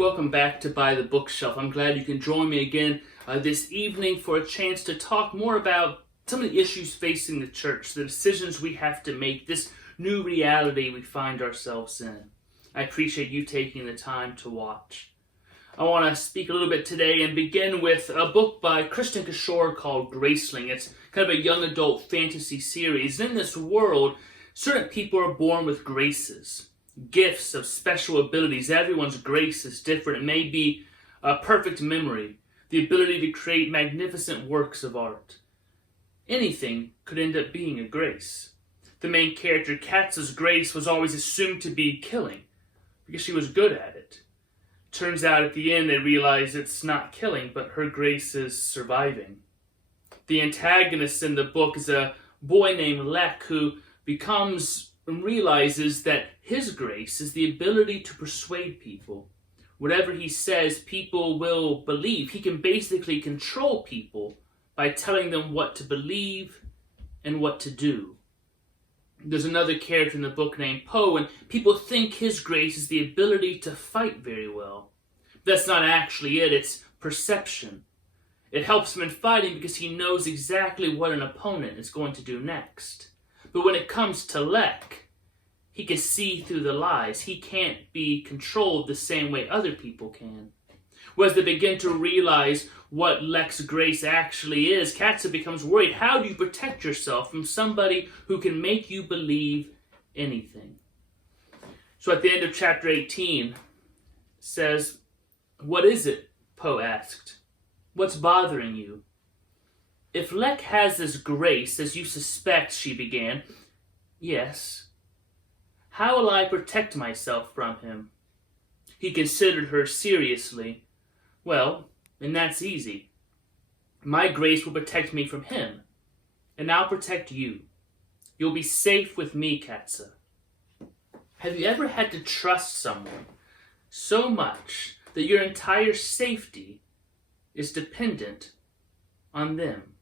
Welcome back to By the Bookshelf. I'm glad you can join me again this evening for a chance to talk more about some of the issues facing the church, the decisions we have to make, this new reality we find ourselves in. I appreciate you taking the time to watch. I want to speak a little bit today and begin with a book by Kristen Kishore called Graceling. It's kind of a young adult fantasy series. In this world, certain people are born with graces, gifts of special abilities. Everyone's grace is different. It may be a perfect memory, the ability to create magnificent works of art. Anything could end up being a grace. The main character, Katza's grace, was always assumed to be killing because she was good at it. Turns out at the end they realize it's not killing, but her grace is surviving. The antagonist in the book is a boy named Lek who becomes and realizes that his grace is the ability to persuade people. Whatever he says, people will believe. He can basically control people by telling them what to believe and what to do. There's another character in the book named Poe, and people think his grace is the ability to fight very well. That's not actually it, it's perception. It helps him in fighting because he knows exactly what an opponent is going to do next. But when it comes to Lek, he can see through the lies. He can't be controlled the same way other people can. Well, as they begin to realize what Lek's grace actually is, Katza becomes worried. How do you protect yourself from somebody who can make you believe anything? So at the end of chapter 18, it says, "What is it?" Poe asked. "What's bothering you?" "If Lek has this grace, as you suspect," she began. "Yes." "How will I protect myself from him?" He considered her seriously. "Well, and that's easy. My grace will protect me from him, and I'll protect you. You'll be safe with me, Katza." Have you ever had to trust someone so much that your entire safety is dependent on them?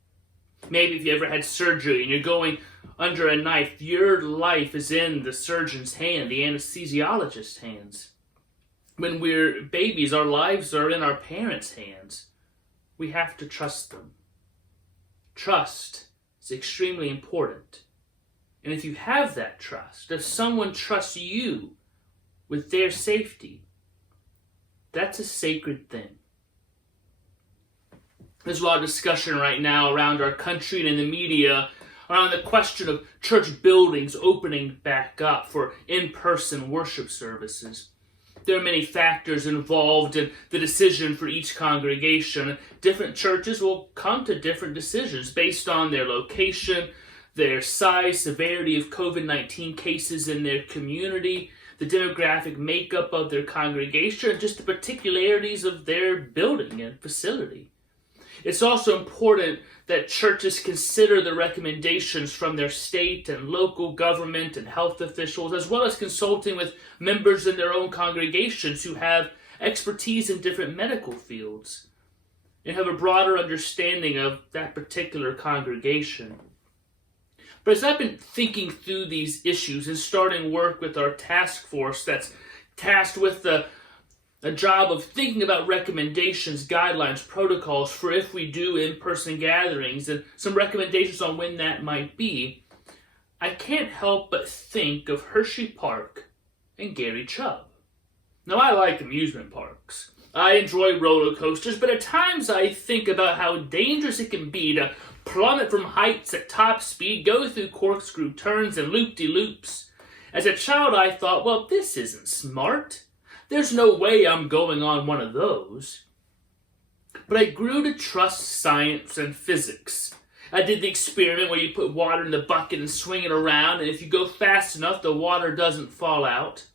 Maybe if you ever had surgery and you're going under a knife, your life is in the surgeon's hand, the anesthesiologist's hands. When we're babies, our lives are in our parents' hands. We have to trust them. Trust is extremely important. And if you have that trust, if someone trusts you with their safety, that's a sacred thing. There's a lot of discussion right now around our country and in the media around the question of church buildings opening back up for in-person worship services. There are many factors involved in the decision for each congregation. Different churches will come to different decisions based on their location, their size, severity of COVID-19 cases in their community, the demographic makeup of their congregation, and just the particularities of their building and facility. It's also important that churches consider the recommendations from their state and local government and health officials, as well as consulting with members in their own congregations who have expertise in different medical fields and have a broader understanding of that particular congregation. But as I've been thinking through these issues and starting work with our task force that's tasked with a job of thinking about recommendations, guidelines, protocols for if we do in-person gatherings and some recommendations on when that might be, I can't help but think of Hershey Park and Gary Chubb. Now, I like amusement parks. I enjoy roller coasters, but at times I think about how dangerous it can be to plummet from heights at top speed, go through corkscrew turns and loop-de-loops. As a child, I thought, well, this isn't smart. There's no way I'm going on one of those. But I grew to trust science and physics. I did the experiment where you put water in the bucket and swing it around, and if you go fast enough, the water doesn't fall out.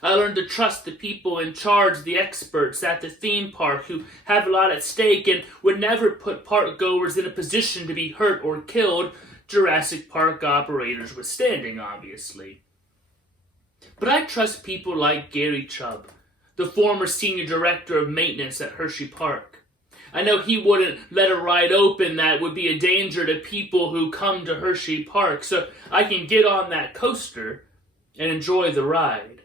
I learned to trust the people in charge, the experts at the theme park who have a lot at stake and would never put park goers in a position to be hurt or killed, Jurassic Park operators withstanding, obviously. But I trust people like Gary Chubb, the former senior director of maintenance at Hershey Park. I know he wouldn't let a ride open that would be a danger to people who come to Hershey Park, so I can get on that coaster and enjoy the ride.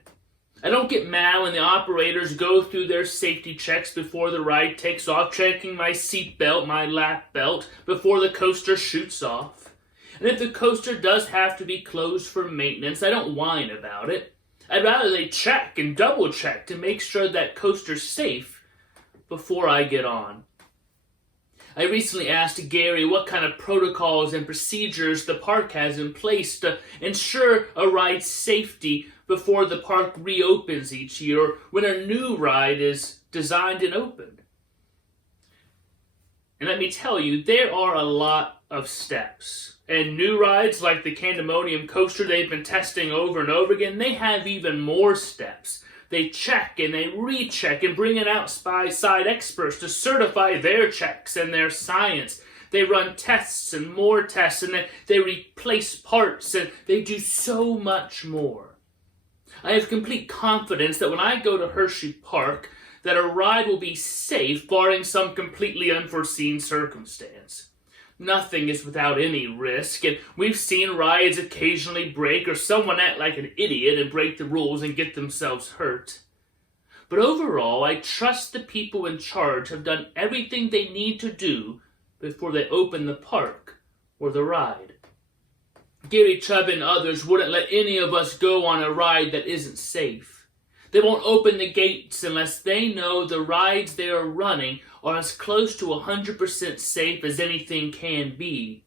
I don't get mad when the operators go through their safety checks before the ride takes off, checking my seat belt, my lap belt, before the coaster shoots off. And if the coaster does have to be closed for maintenance, I don't whine about it. I'd rather they check and double check to make sure that coaster's safe before I get on. I recently asked Gary what kind of protocols and procedures the park has in place to ensure a ride's safety before the park reopens each year or when a new ride is designed and opened. And let me tell you, there are a lot of steps. And new rides like the Candemonium coaster they've been testing over and over again, they have even more steps. They check and they recheck and bring in outside experts to certify their checks and their science. They run tests and more tests, and they replace parts, and they do so much more. I have complete confidence that when I go to Hershey Park, that a ride will be safe, barring some completely unforeseen circumstance. Nothing is without any risk, and we've seen rides occasionally break or someone act like an idiot and break the rules and get themselves hurt. But overall, I trust the people in charge have done everything they need to do before they open the park or the ride. Gary Chubb and others wouldn't let any of us go on a ride that isn't safe. They won't open the gates unless they know the rides they are running are as close to 100% safe as anything can be.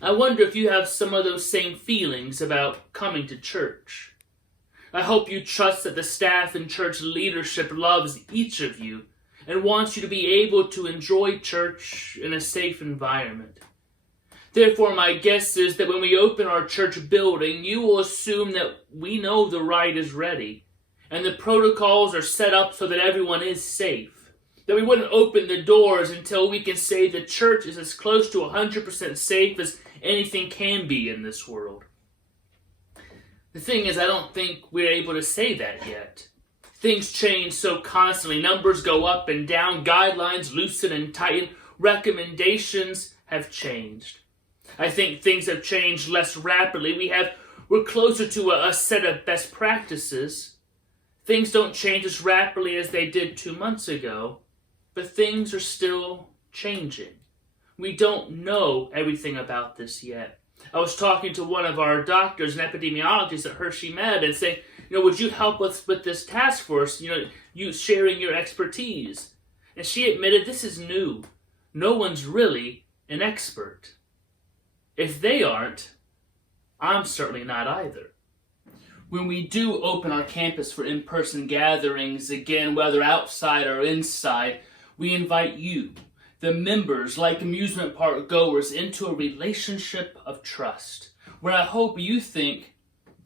I wonder if you have some of those same feelings about coming to church. I hope you trust that the staff and church leadership loves each of you and wants you to be able to enjoy church in a safe environment. Therefore, my guess is that when we open our church building, you will assume that we know the ride is ready and the protocols are set up so that everyone is safe. That we wouldn't open the doors until we can say the church is as close to 100% safe as anything can be in this world. The thing is, I don't think we're able to say that yet. Things change so constantly. Numbers go up and down. Guidelines loosen and tighten. Recommendations have changed. I think things have changed less rapidly. We're closer to a set of best practices. Things don't change as rapidly as they did 2 months ago, but things are still changing. We don't know everything about this yet. I was talking to one of our doctors and epidemiologists at Hershey Med and saying, would you help us with this task force? You sharing your expertise. And she admitted this is new. No one's really an expert. If they aren't, I'm certainly not either. When we do open our campus for in-person gatherings, again, whether outside or inside, we invite you, the members, like amusement park goers, into a relationship of trust, where I hope you think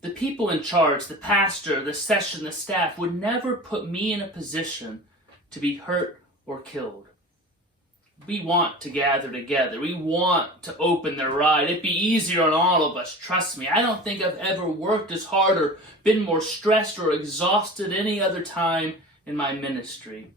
the people in charge, the pastor, the session, the staff, would never put me in a position to be hurt or killed. We want to gather together. We want to open the ride. It'd be easier on all of us, trust me. I don't think I've ever worked as hard or been more stressed or exhausted any other time in my ministry.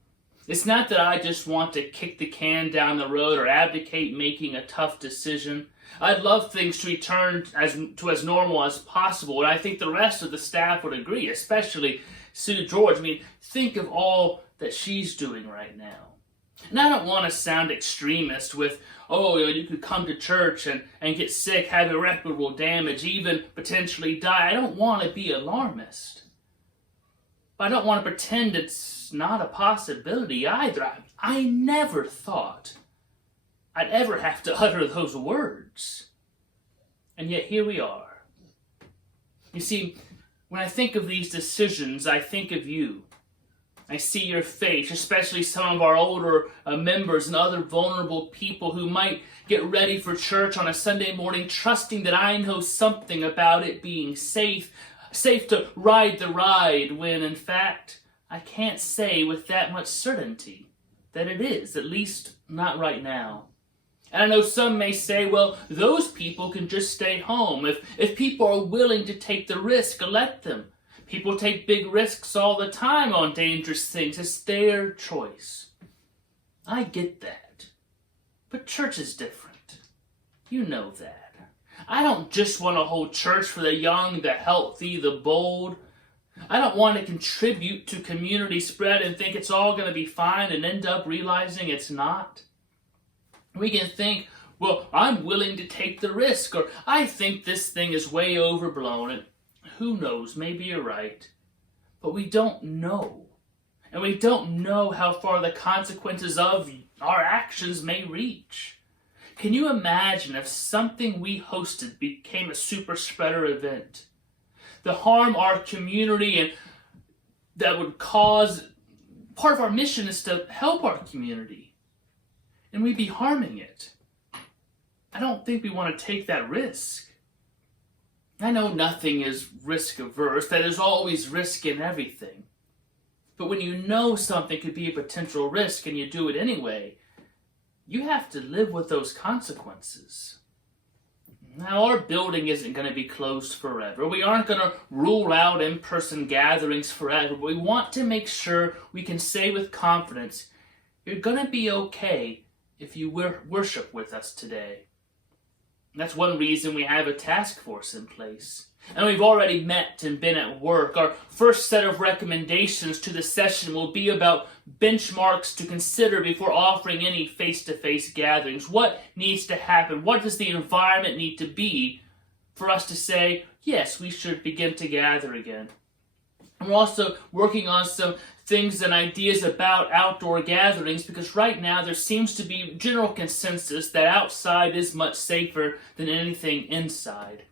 It's not that I just want to kick the can down the road or abdicate making a tough decision. I'd love things to return to as normal as possible, and I think the rest of the staff would agree, especially Sue George. Think of all that she's doing right now. And I don't want to sound extremist with, you could come to church and get sick, have irreparable damage, even potentially die. I don't want to be alarmist. But I don't want to pretend it's not a possibility either. I never thought I'd ever have to utter those words. And yet here we are. You see, when I think of these decisions, I think of you. I see your face, especially some of our older members and other vulnerable people who might get ready for church on a Sunday morning trusting that I know something about it being safe to ride the ride, when in fact I can't say with that much certainty that it is, at least not right now. And I know some may say, well, those people can just stay home. If people are willing to take the risk, let them. People take big risks all the time on dangerous things. It's their choice. I get that. But church is different. You know that. I don't just want to hold church for the young, the healthy, the bold. I don't want to contribute to community spread and think it's all going to be fine and end up realizing it's not. We can think, well, I'm willing to take the risk, or I think this thing is way overblown, and who knows, maybe you're right. But we don't know. And we don't know how far the consequences of our actions may reach. Can you imagine if something we hosted became a super spreader event? The harm our community and that would cause, part of our mission is to help our community. And we'd be harming it. I don't think we want to take that risk. I know nothing is risk averse, that there's always risk in everything. But when you know something could be a potential risk and you do it anyway, you have to live with those consequences. Now, our building isn't going to be closed forever. We aren't going to rule out in-person gatherings forever. But we want to make sure we can say with confidence, you're going to be okay if you worship with us today. That's one reason we have a task force in place. And we've already met and been at work. Our first set of recommendations to the session will be about benchmarks to consider before offering any face-to-face gatherings. What needs to happen? What does the environment need to be for us to say, yes, we should begin to gather again? And we're also working on some things and ideas about outdoor gatherings, because right now there seems to be general consensus that outside is much safer than anything inside.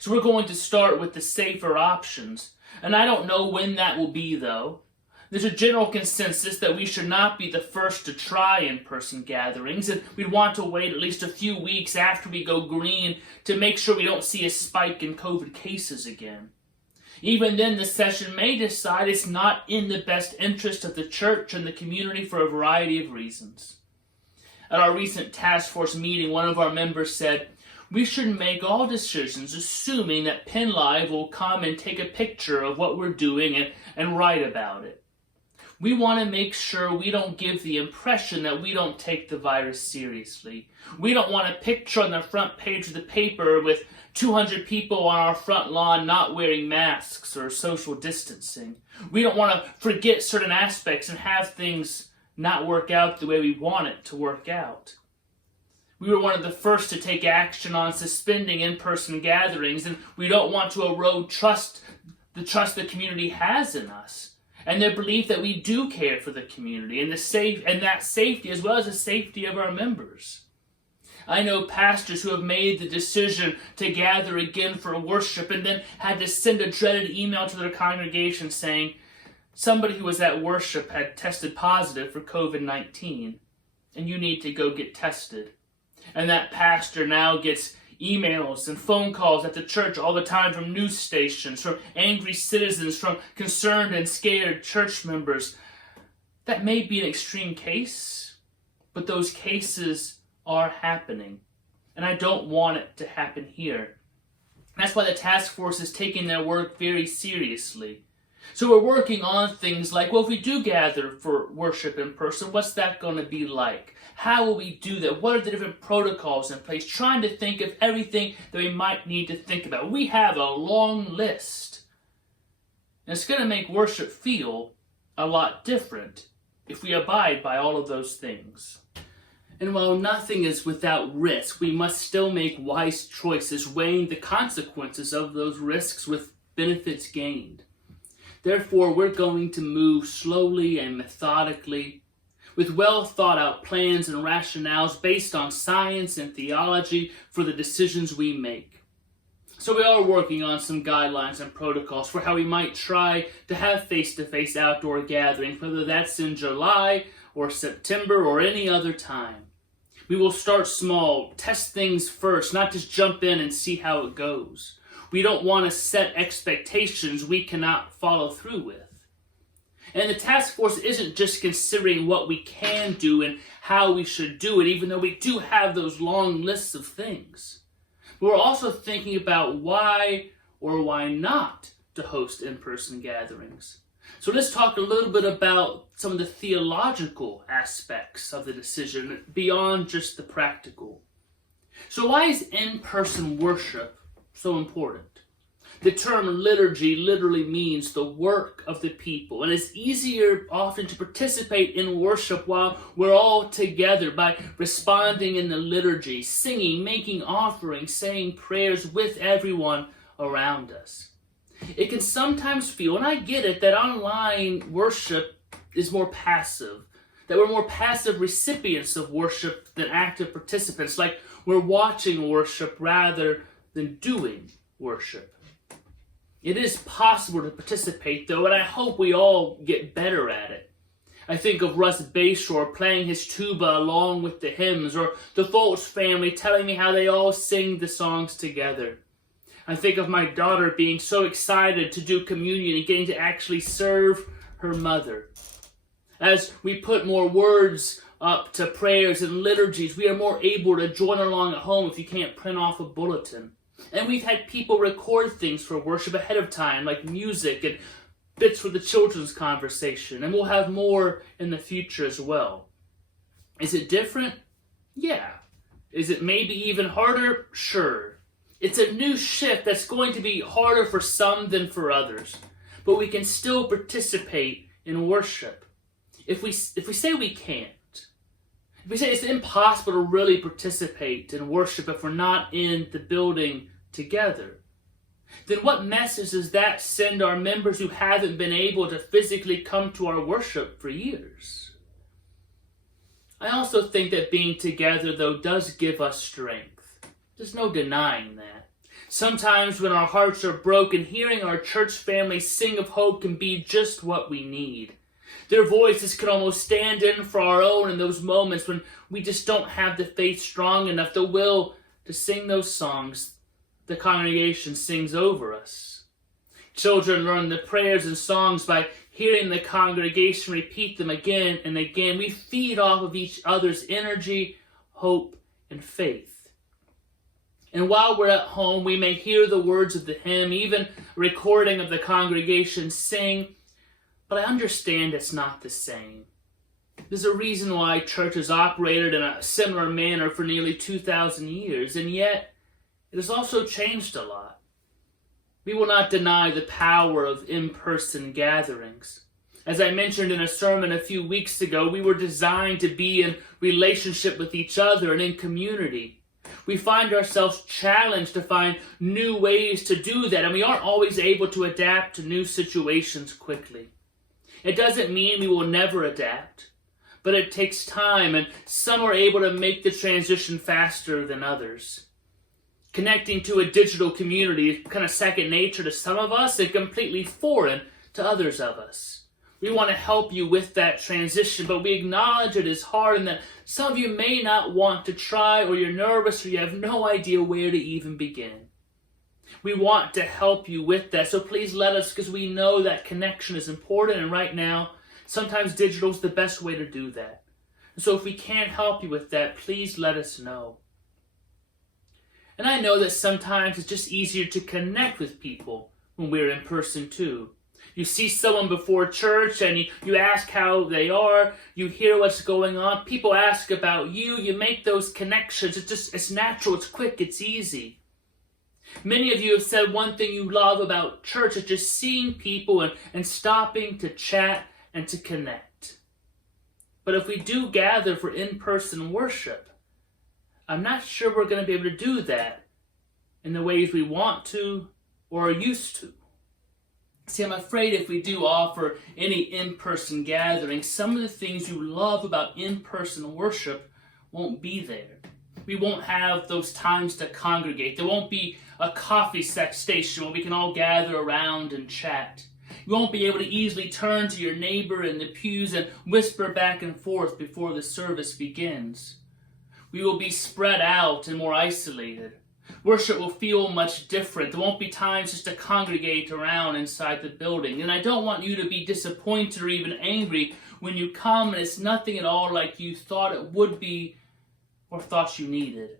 So we're going to start with the safer options. And I don't know when that will be, though. There's a general consensus that we should not be the first to try in-person gatherings, and we'd want to wait at least a few weeks after we go green to make sure we don't see a spike in COVID cases again. Even then, the session may decide it's not in the best interest of the church and the community for a variety of reasons. At our recent task force meeting, one of our members said, we should make all decisions assuming that Penn Live will come and take a picture of what we're doing and write about it. We want to make sure we don't give the impression that we don't take the virus seriously. We don't want a picture on the front page of the paper with 200 people on our front lawn not wearing masks or social distancing. We don't want to forget certain aspects and have things not work out the way we want it to work out. We were one of the first to take action on suspending in-person gatherings, and we don't want to erode the trust the community has in us, and their belief that we do care for the community and that safety as well as the safety of our members. I know pastors who have made the decision to gather again for worship and then had to send a dreaded email to their congregation saying somebody who was at worship had tested positive for COVID-19 and you need to go get tested. And that pastor now gets emails and phone calls at the church all the time from news stations, from angry citizens, from concerned and scared church members. That may be an extreme case, but those cases are happening. And I don't want it to happen here. That's why the task force is taking their work very seriously. So we're working on things like, well, if we do gather for worship in person, what's that going to be like? How will we do that? What are the different protocols in place? Trying to think of everything that we might need to think about. We have a long list. And it's going to make worship feel a lot different if we abide by all of those things. And while nothing is without risk, we must still make wise choices, weighing the consequences of those risks with benefits gained. Therefore, we're going to move slowly and methodically, with well-thought-out plans and rationales based on science and theology for the decisions we make. So we are working on some guidelines and protocols for how we might try to have face-to-face outdoor gatherings, whether that's in July or September or any other time. We will start small, test things first, not just jump in and see how it goes. We don't want to set expectations we cannot follow through with. And the task force isn't just considering what we can do and how we should do it, even though we do have those long lists of things. But we're also thinking about why or why not to host in-person gatherings. So let's talk a little bit about some of the theological aspects of the decision beyond just the practical. So why is in-person worship so important? The term liturgy literally means the work of the people, and it's easier often to participate in worship while we're all together by responding in the liturgy, singing, making offerings, saying prayers with everyone around us. It can sometimes feel, and I get it, that online worship is more passive, that we're more passive recipients of worship than active participants, like we're watching worship rather than doing worship. It is possible to participate, though, and I hope we all get better at it. I think of Russ Bayshore playing his tuba along with the hymns, or the Fultz family telling me how they all sing the songs together. I think of my daughter being so excited to do communion and getting to actually serve her mother. As we put more words up to prayers and liturgies, we are more able to join along at home if you can't print off a bulletin. And we've had people record things for worship ahead of time, like music and bits for the children's conversation. And we'll have more in the future as well. Is it different? Yeah. Is it maybe even harder? Sure. It's a new shift that's going to be harder for some than for others. But we can still participate in worship. If we say we can't, if we say it's impossible to really participate in worship if we're not in the building together, then what message does that send our members who haven't been able to physically come to our worship for years? I also think that being together, though, does give us strength. There's no denying that. Sometimes when our hearts are broken, hearing our church family sing of hope can be just what we need. Their voices can almost stand in for our own in those moments when we just don't have the faith strong enough, the will to sing those songs the congregation sings over us. Children learn the prayers and songs by hearing the congregation repeat them again and again. We feed off of each other's energy, hope, and faith. And while we're at home, we may hear the words of the hymn, even a recording of the congregation sing, but I understand it's not the same. There's a reason why churches operated in a similar manner for nearly 2,000 years, and yet it has also changed a lot. We will not deny the power of in-person gatherings. As I mentioned in a sermon a few weeks ago, we were designed to be in relationship with each other and in community. We find ourselves challenged to find new ways to do that, and we aren't always able to adapt to new situations quickly. It doesn't mean we will never adapt, but it takes time, and some are able to make the transition faster than others. Connecting to a digital community is kind of second nature to some of us and completely foreign to others of us. We want to help you with that transition, but we acknowledge it is hard and that some of you may not want to try, or you're nervous, or you have no idea where to even begin. We want to help you with that, so please let us, because we know that connection is important, and right now, sometimes digital is the best way to do that. And so if we can't help you with that, please let us know. And I know that sometimes it's just easier to connect with people when we're in person too. You see someone before church and you ask how they are, you hear what's going on, people ask about you, you make those connections. It's natural, it's quick, it's easy. Many of you have said one thing you love about church is just seeing people and stopping to chat and to connect. But if we do gather for in-person worship, I'm not sure we're going to be able to do that in the ways we want to or are used to. See, I'm afraid if we do offer any in-person gathering, some of the things you love about in-person worship won't be there. We won't have those times to congregate. There won't be a coffee station where we can all gather around and chat. You won't be able to easily turn to your neighbor in the pews and whisper back and forth before the service begins. We will be spread out and more isolated. Worship will feel much different. There won't be times just to congregate around inside the building. And I don't want you to be disappointed or even angry when you come and it's nothing at all like you thought it would be or thought you needed.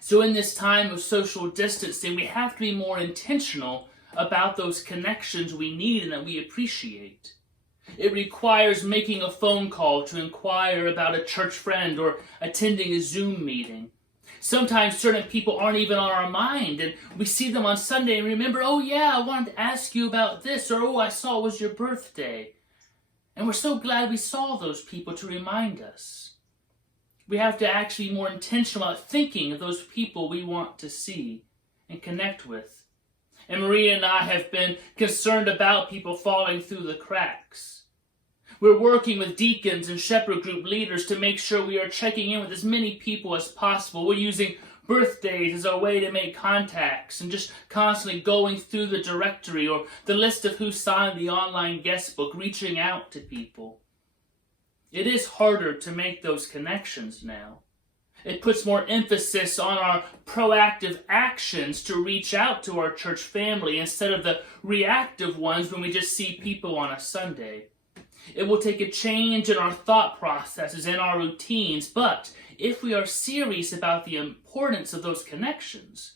So in this time of social distancing, we have to be more intentional about those connections we need and that we appreciate. It requires making a phone call to inquire about a church friend or attending a Zoom meeting. Sometimes certain people aren't even on our mind, and we see them on Sunday and remember, oh yeah, I wanted to ask you about this, or oh, I saw it was your birthday. And we're so glad we saw those people to remind us. We have to actually be more intentional about thinking of those people we want to see and connect with. And Maria and I have been concerned about people falling through the cracks. We're working with deacons and shepherd group leaders to make sure we are checking in with as many people as possible. We're using birthdays as our way to make contacts and just constantly going through the directory or the list of who signed the online guest book, reaching out to people. It is harder to make those connections now. It puts more emphasis on our proactive actions to reach out to our church family instead of the reactive ones when we just see people on a Sunday. It will take a change in our thought processes and our routines, but if we are serious about the importance of those connections,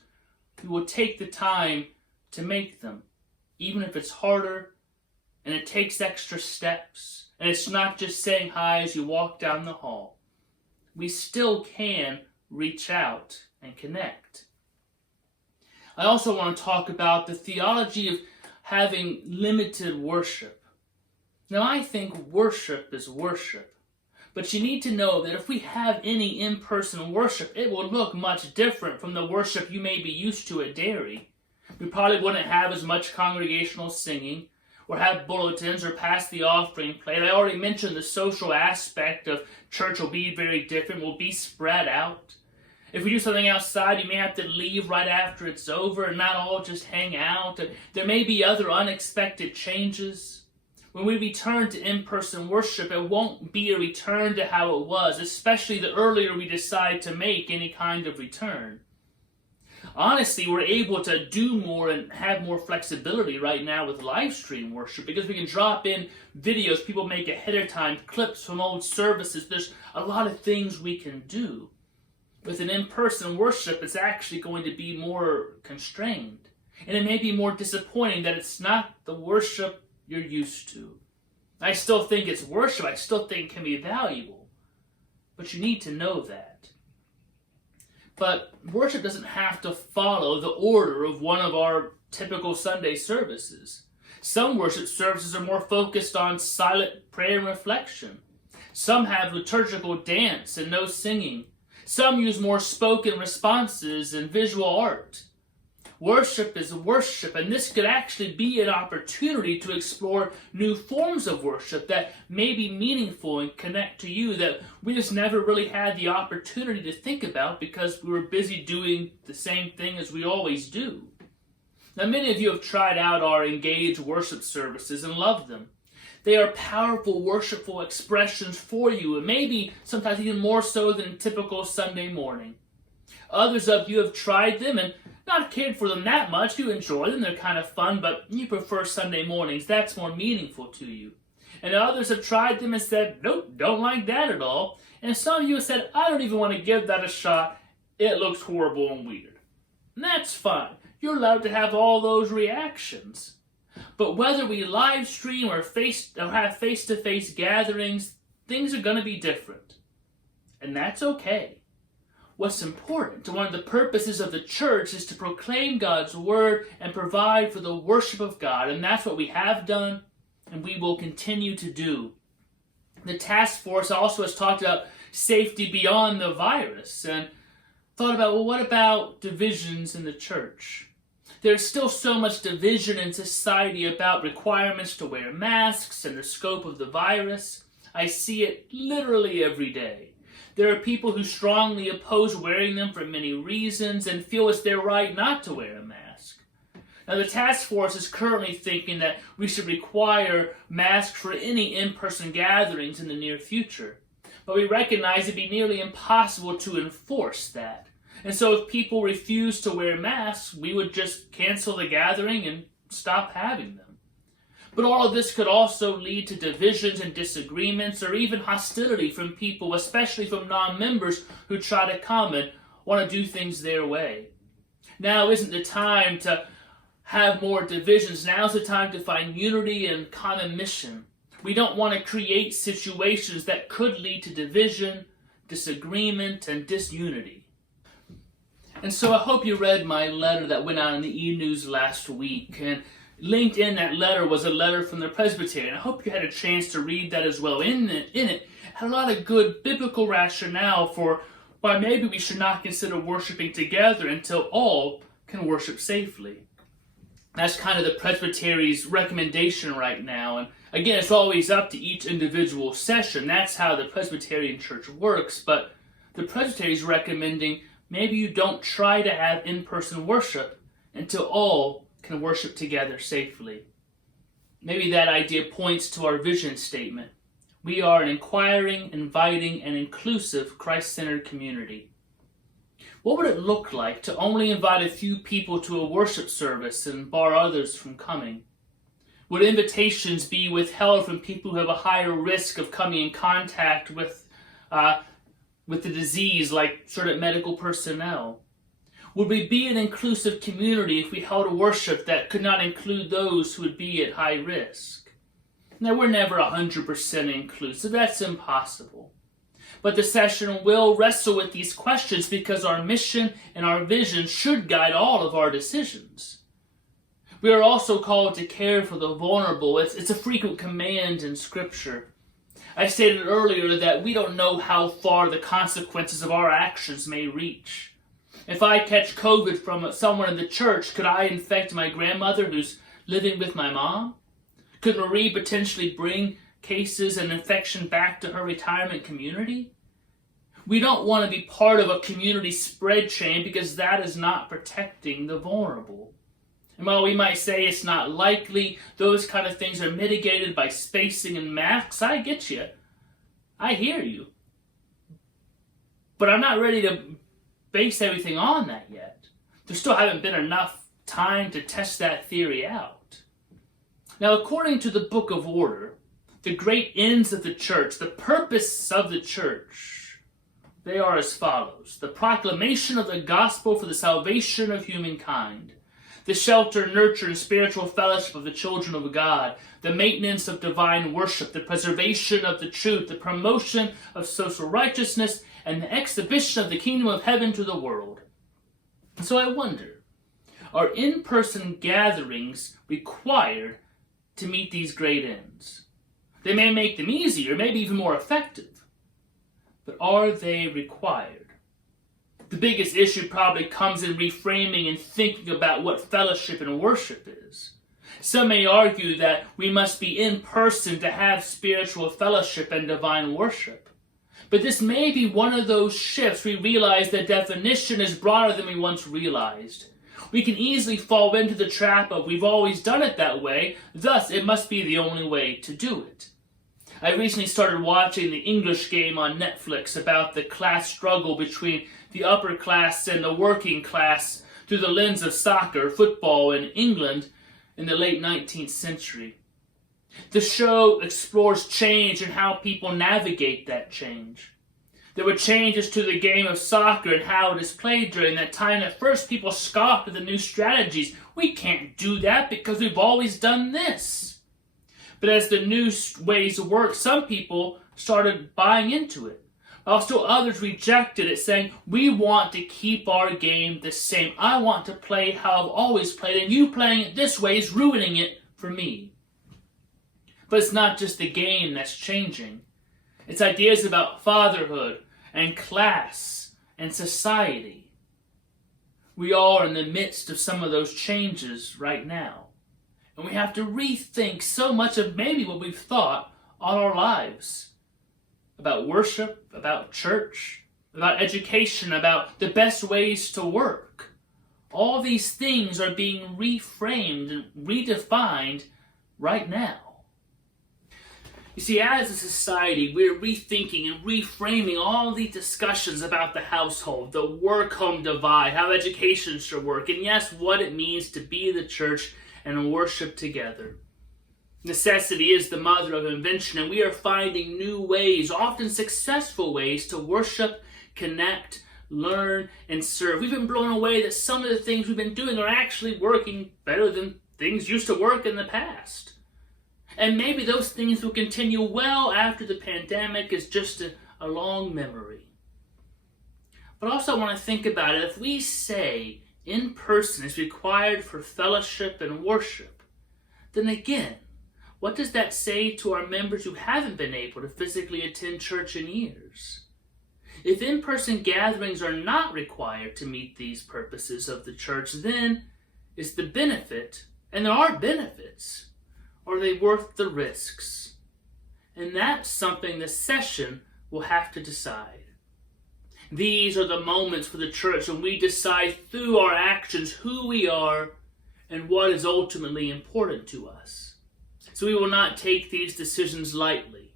we will take the time to make them, even if it's harder and it takes extra steps, and it's not just saying hi as you walk down the hall. We still can reach out and connect. I also want to talk about the theology of having limited worship. Now, I think worship is worship, but you need to know that if we have any in-person worship, it will look much different from the worship you may be used to at Dairy. We probably wouldn't have as much congregational singing, or have bulletins, or pass the offering plate. I already mentioned the social aspect of church will be very different, will be spread out. If we do something outside, you may have to leave right after it's over and not all just hang out. There may be other unexpected changes. When we return to in-person worship, it won't be a return to how it was, especially the earlier we decide to make any kind of return. Honestly, we're able to do more and have more flexibility right now with live stream worship because we can drop in videos people make ahead of time, clips from old services. There's a lot of things we can do. With an in-person worship, it's actually going to be more constrained. And it may be more disappointing that it's not the worship you're used to. I still think it's worship. I still think it can be valuable. But you need to know that. But worship doesn't have to follow the order of one of our typical Sunday services. Some worship services are more focused on silent prayer and reflection. Some have liturgical dance and no singing. Some use more spoken responses and visual art. Worship is worship, and this could actually be an opportunity to explore new forms of worship that may be meaningful and connect to you that we just never really had the opportunity to think about because we were busy doing the same thing as we always do. Now, many of you have tried out our engaged worship services and loved them. They are powerful, worshipful expressions for you, and maybe sometimes even more so than typical Sunday morning. Others of you have tried them and not cared for them that much. You enjoy them, they're kind of fun, but you prefer Sunday mornings. That's more meaningful to you. And others have tried them and said, nope, don't like that at all. And some of you have said, I don't even want to give that a shot. It looks horrible and weird. And that's fine. You're allowed to have all those reactions. But whether we live stream or have face-to-face gatherings, things are going to be different. And that's okay. What's important, one of the purposes of the church, is to proclaim God's word and provide for the worship of God. And that's what we have done and we will continue to do. The task force also has talked about safety beyond the virus and thought about, well, what about divisions in the church? There's still so much division in society about requirements to wear masks and the scope of the virus. I see it literally every day. There are people who strongly oppose wearing them for many reasons and feel it's their right not to wear a mask. Now, the task force is currently thinking that we should require masks for any in-person gatherings in the near future. But we recognize it'd be nearly impossible to enforce that. And so if people refuse to wear masks, we would just cancel the gathering and stop having them. But all of this could also lead to divisions and disagreements or even hostility from people, especially from non-members who try to come and want to do things their way. Now isn't the time to have more divisions. Now's the time to find unity and common mission. We don't want to create situations that could lead to division, disagreement, and disunity. And so I hope you read my letter that went out in the e-news last week. And linked in that letter was a letter from the Presbyterian. I hope you had a chance to read that as well. In it had a lot of good biblical rationale for why maybe we should not consider worshiping together until all can worship safely. That's kind of the Presbytery's recommendation right now. And again, it's always up to each individual session. That's how the Presbyterian Church works. But the Presbytery is recommending maybe you don't try to have in-person worship until all can worship together safely. Maybe that idea points to our vision statement. We are an inquiring, inviting, and inclusive Christ-centered community. What would it look like to only invite a few people to a worship service and bar others from coming? Would invitations be withheld from people who have a higher risk of coming in contact with the disease, like certain medical personnel? Would we be an inclusive community if we held a worship that could not include those who would be at high risk? Now, we're never 100% inclusive. That's impossible. But the session will wrestle with these questions because our mission and our vision should guide all of our decisions. We are also called to care for the vulnerable. It's a frequent command in Scripture. I stated earlier that we don't know how far the consequences of our actions may reach. If I catch COVID from someone in the church, could I infect my grandmother who's living with my mom? Could Marie potentially bring cases and infection back to her retirement community? We don't want to be part of a community spread chain because that is not protecting the vulnerable. And while we might say it's not likely, those kind of things are mitigated by spacing and masks. I get you. I hear you. But I'm not ready to base everything on that yet. There still haven't been enough time to test that theory out. Now, according to the Book of Order, the great ends of the church, the purpose of the church, they are as follows: the proclamation of the gospel for the salvation of humankind, the shelter, nurture, and spiritual fellowship of the children of God, the maintenance of divine worship, the preservation of the truth, the promotion of social righteousness, and the exhibition of the kingdom of heaven to the world. So I wonder, are in-person gatherings required to meet these great ends? They may make them easier, maybe even more effective. But are they required? The biggest issue probably comes in reframing and thinking about what fellowship and worship is. Some may argue that we must be in person to have spiritual fellowship and divine worship. But this may be one of those shifts we realize the definition is broader than we once realized. We can easily fall into the trap of we've always done it that way, thus it must be the only way to do it. I recently started watching the English Game on Netflix about the class struggle between the upper class and the working class through the lens of soccer, football in England in the late 19th century. The show explores change and how people navigate that change. There were changes to the game of soccer and how it is played during that time. At first, people scoffed at the new strategies. We can't do that because we've always done this. But as the new ways work, some people started buying into it, while still others rejected it, saying, we want to keep our game the same. I want to play how I've always played, and you playing it this way is ruining it for me. But it's not just the game that's changing. It's ideas about fatherhood and class and society. We are in the midst of some of those changes right now. And we have to rethink so much of maybe what we've thought all our lives. About worship, about church, about education, about the best ways to work. All these things are being reframed and redefined right now. You see, as a society, we're rethinking and reframing all these discussions about the household, the work-home divide, how education should work, and yes, what it means to be the church and worship together. Necessity is the mother of invention, and we are finding new ways, often successful ways, to worship, connect, learn, and serve. We've been blown away that some of the things we've been doing are actually working better than things used to work in the past. And maybe those things will continue well after the pandemic is just a long memory. But also I want to think about it. If we say in person is required for fellowship and worship, then again, what does that say to our members who haven't been able to physically attend church in years? If in-person gatherings are not required to meet these purposes of the church, then is the benefit, and there are benefits, are they worth the risks? And that's something the session will have to decide. These are the moments for the church when we decide through our actions who we are and what is ultimately important to us. So we will not take these decisions lightly.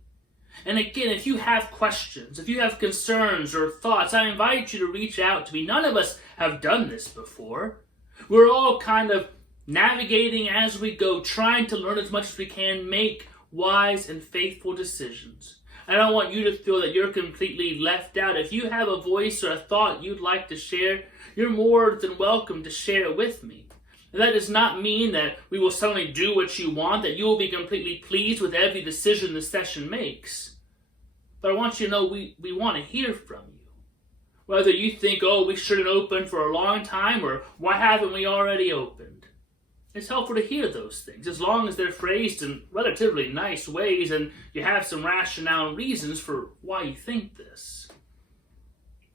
And again, if you have questions, if you have concerns or thoughts, I invite you to reach out to me. None of us have done this before. We're all kind of navigating as we go, trying to learn as much as we can, make wise and faithful decisions. I don't want you to feel that you're completely left out. If you have a voice or a thought you'd like to share, you're more than welcome to share it with me. And that does not mean that we will suddenly do what you want, that you will be completely pleased with every decision the session makes. But I want you to know we want to hear from you. Whether you think, oh, we shouldn't open for a long time, or why haven't we already opened? It's helpful to hear those things, as long as they're phrased in relatively nice ways and you have some rationale and reasons for why you think this.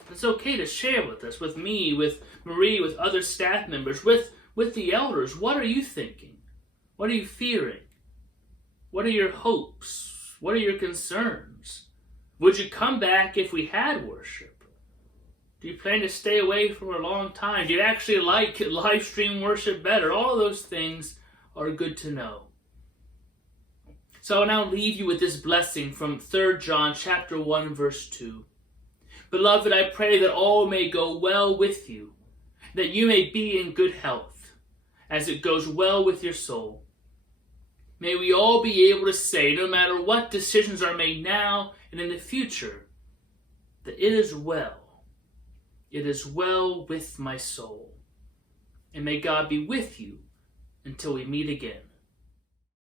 It's okay to share with us, with me, with Marie, with other staff members, with the elders. What are you thinking? What are you fearing? What are your hopes? What are your concerns? Would you come back if we had worship? Do you plan to stay away for a long time? Do you actually like live stream worship better? All of those things are good to know. So I'll now leave you with this blessing from 3 John chapter 1, verse 2. Beloved, I pray that all may go well with you, that you may be in good health, as it goes well with your soul. May we all be able to say, no matter what decisions are made now and in the future, that it is well. It is well with my soul. And may God be with you until we meet again.